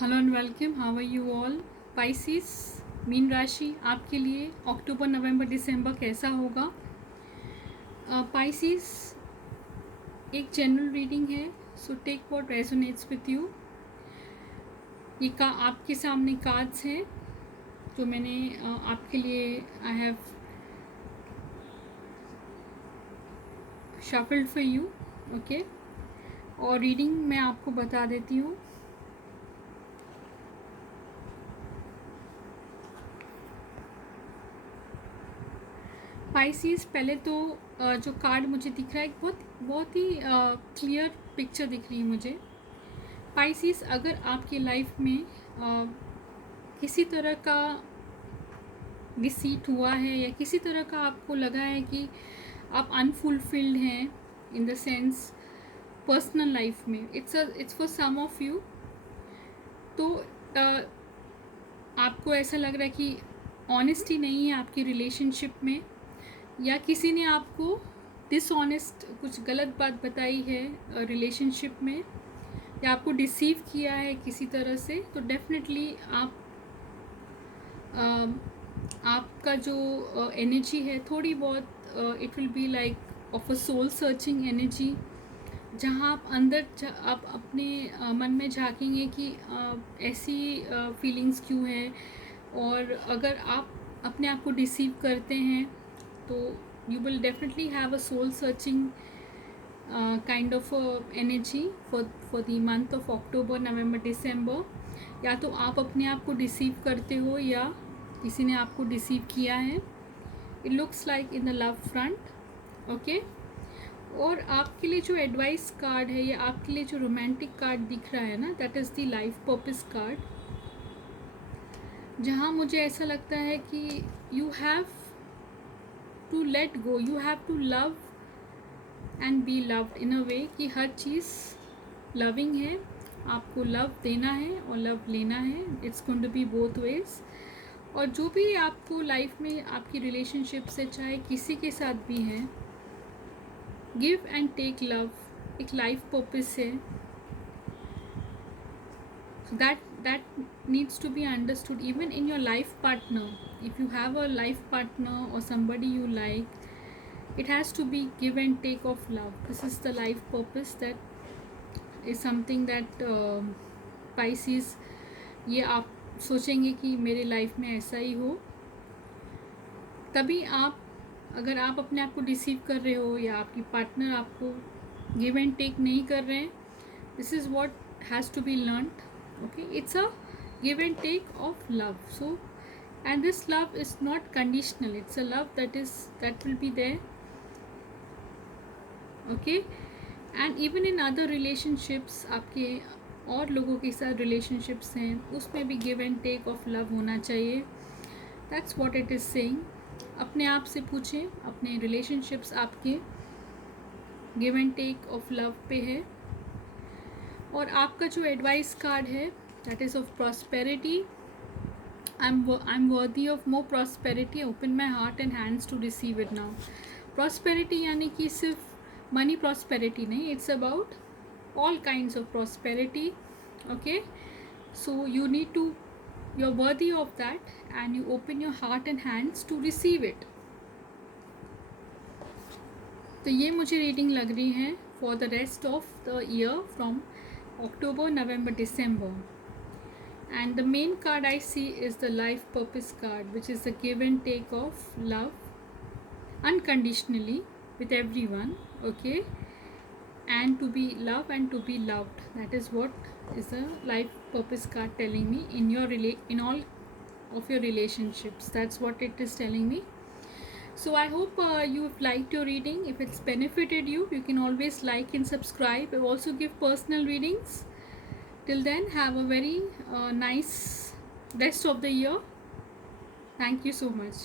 Hello and welcome, how are you all. Pisces मीन राशि आपके लिए अक्टूबर नवंबर दिसंबर कैसा होगा। पाइसिस एक जनरल रीडिंग है, so take what resonates with you. ये का आपके सामने कार्ड्स हैं जो मैंने आपके लिए I have shuffled for you. Okay, और रीडिंग मैं आपको बता देती हूँ। पाइसिस, पहले तो जो कार्ड मुझे दिख रहा है बहुत बहुत ही क्लियर पिक्चर दिख रही है मुझे। पाइसिस, अगर आपकी लाइफ में किसी तरह का डिसीट हुआ है या किसी तरह का आपको लगा है कि आप अनफुलफिल्ड हैं in the sense personal life में, it's for some of you. तो आपको ऐसा लग रहा है कि ऑनेस्टी नहीं है आपकी रिलेशनशिप में, या किसी ने आपको डिसऑनेस्ट कुछ गलत बात बताई है रिलेशनशिप में, या आपको डिसीव किया है किसी तरह से, तो डेफिनेटली आपका जो एनर्जी है थोड़ी बहुत it will be like of a soul searching energy, जहाँ आप अंदर आप अपने मन में झांकेंगे कि ऐसी फीलिंग्स क्यों है। और अगर आप अपने आप को डिसीव करते हैं तो you will definitely have a soul searching kind of energy for the month of October November December। या तो आप अपने आप को डिसीव करते हो या किसी ने आपको डिसीव किया है। It looks like in the love front. Okay, और आपके लिए जो एडवाइस कार्ड है या आपके लिए जो रोमांटिक कार्ड दिख रहा है ना, that is the life purpose card, जहाँ मुझे ऐसा लगता है कि you have to let go, you have to love and be loved in a way कि हर चीज़ लविंग है, आपको लव देना है और लव लेना है। It's going to be both ways. और जो भी आपको लाइफ में आपकी रिलेशनशिप से चाहे किसी के साथ भी है, गिव एंड टेक लव एक लाइफ पर्पस है। that needs to be understood even in your life partner. If you have a life partner or somebody you like, it has to be give and take of love. This is the life purpose, that is something that Pisces, ये आप सोचेंगे कि मेरे life में ऐसा ही हो, तभी आप, अगर आप अपने आप को डिसीव कर रहे हो या आपकी पार्टनर आपको गिव एंड टेक नहीं कर रहे हैं, this is what has to be learned. Okay, it's a give and take of love. So, and this love is not conditional, it's a love that will be there. Okay, and even in other relationships, आपके और लोगों के साथ relationships हैं, उसमें भी give and take of love होना चाहिए। That's what it is saying। अपने आप से पूछें, अपने relationships आपके give and take of love पे है। और आपका जो एडवाइस कार्ड है, that is of prosperity. I'm worthy of more prosperity, open my heart and hands to receive it now। Prosperity यानी कि सिर्फ मनी प्रॉस्पेरिटी नहीं, it's about all kinds of prosperity. Okay, so you need to, you are worthy of that and you open your heart and hands to receive it. तो ये मुझे reading लग रही है for the rest of the year from October, November, December। And the main card I see is the life purpose card, which is the give and take of love unconditionally with everyone, okay, and to be loved and to be loved. That is what is the life purpose card telling me in your in all of your relationships. That's what it is telling me. So I hope you've liked your reading. If it's benefited you, you can always like and subscribe. I also give personal readings. Till then, have a very nice rest of the year. Thank you so much.